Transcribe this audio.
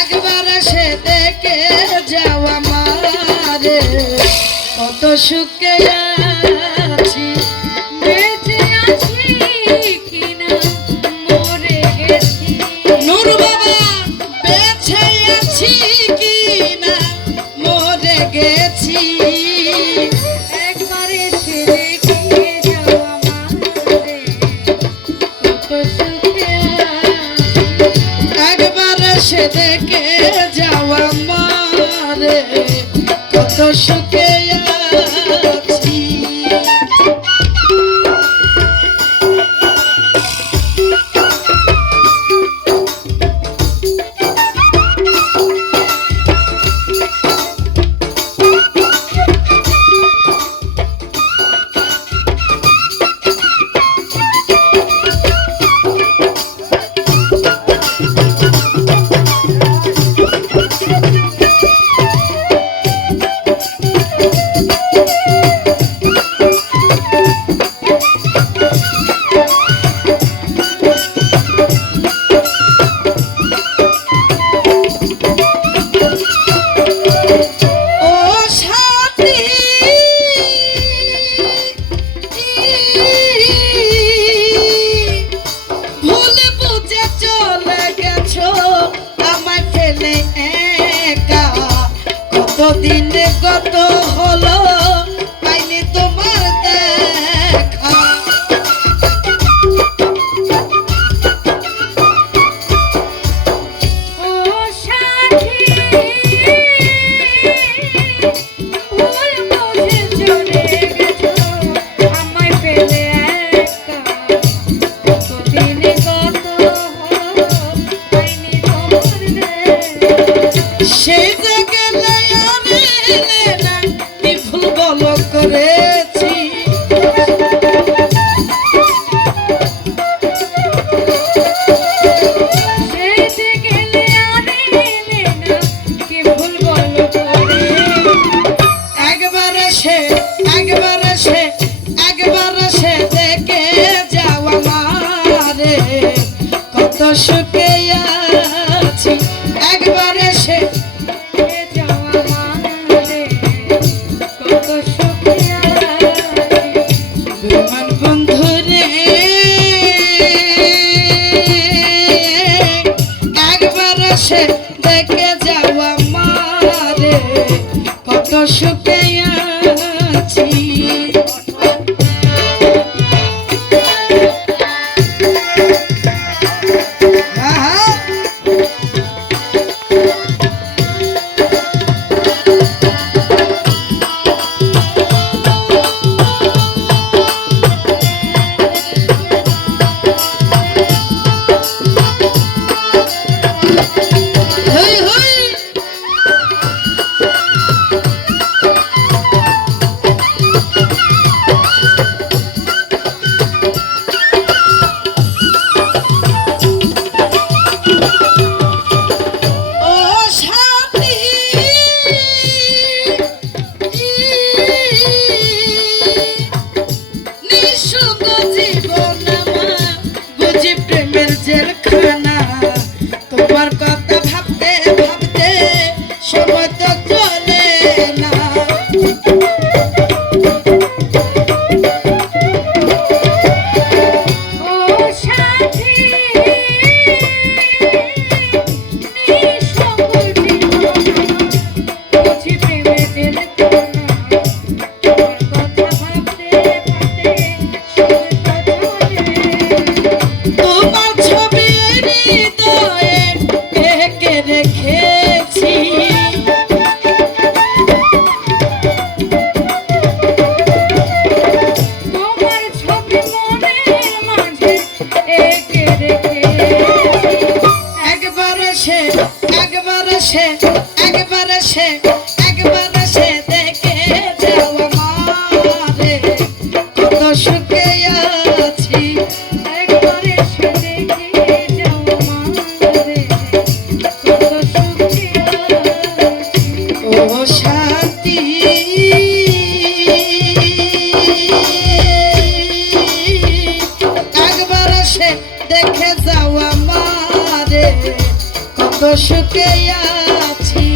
একবার এসে দেখে যাও আমারে কত সুখে আছি বেঁচে আছি কিনা মরে গেছি নূর বাবা বেঁচে আছি কিনা মরে গেছি একবার এসে দেখে যাও আমারে কত সুখে একবার এসে দেখে যাও আমারে কত সুখে আছি দিন কত হলো পাইনি তোমার দেখা ও সাথী ভুল বুঝে চলে গেছো আমায় ফেলে একা কতদিন কত হলো পাইনি তোমার দেখা সেই কি ভুল বলো করেছি একবার এসে দেখে যাও আমারে কত সুখে আছি একবার এসে সে দেখে যাও আমারে কত সুখে আছি কত সুখে আছি